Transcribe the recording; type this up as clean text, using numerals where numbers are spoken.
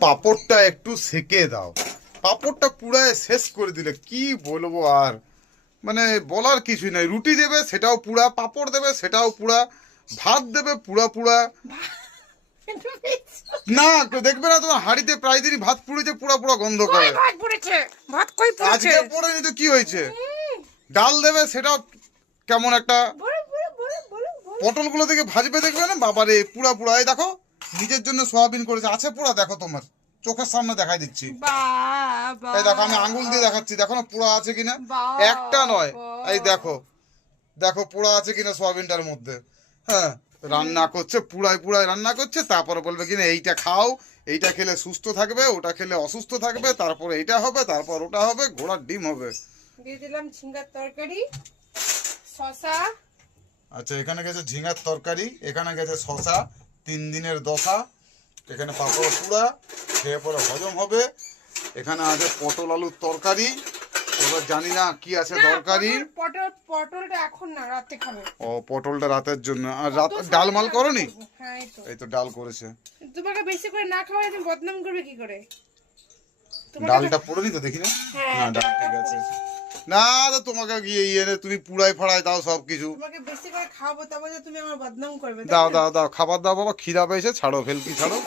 পাপড়টা একটু সেকে দাও। পাপড়টা পুরায় শেষ করে দিলে কি বলবো আর, মানে বলার কিছুই নাই। রুটি দেবে সেটাও পুরা, পাপড় দেবে সেটাও পুরা, ভাত দেবে পুরা পুরা। না দেখবে না তোমার হাঁড়িতে প্রায় দিনই ভাত পুড়েছে, পুরা পুরা গন্ধ করে। আজকে পড়েনি তো কি হয়েছে? ডাল দেবে সেটাও কেমন একটা, পটলগুলো থেকে ভাজবে দেখবে না বাবারে পুরা পুরা। এই দেখো নিজের জন্য সয়াবিন করেছে, আছে পুরা, দেখো তোমার চোখের সামনে দেখাই দিচ্ছি। এই দেখো আমি আঙ্গুল দিয়ে দেখাচ্ছি, দেখো না পুরা আছে কিনা। একটা নয়, এই দেখো দেখো পুরা আছে কিনা সয়াবিনটার মধ্যে। হ্যাঁ, রান্না করছে পুরাই পুরাই রান্না করছে, তারপরে বলবে কিনা এইটা খাও, এইটা খেলে সুস্থ থাকবে, ওটা খেলে অসুস্থ থাকবে, তারপরে এইটা হবে, তারপর ওটা হবে, ঘোড়ার ডিম হবে। দিয়ে দিলাম ঝিঙ্গার তরকারি, শসা। আচ্ছা এখানে গেছে ঝিঙার তরকারি, এখানে গেছে শশা, 3 দিনের দশা, এখানে পাপড় পুরা, খেয়ে পরে হজম হবে। এখানে আছে পটল আলুর তরকারি, এবার জানি না কি আছে তরকারি। পটলটা এখন না, রাতে খাবে। ও পটলটা রাতের জন্য। আর রাত ডাল মাল করনি? হ্যাঁ এই তো ডাল করেছে। তোমাকে বেশি করে না খাওয়াই তুমি বদনাম করবে কি করে? ডালটা পড়েনি তো দেখি না। না ডাল ঠিক আছে। না তো তোমাকে গিয়ে এনে তুমি পুড়াই ফাড়াই দাও সব কিছু। তোমাকে বেশি করে খাওয়াবো, তবে তুমি আমার বদনাম করবে। দাও দাও দাও খাবার দাও বাবা, খিদা পেয়েছে, ছাড়ো ফেলকি ছাড়ো।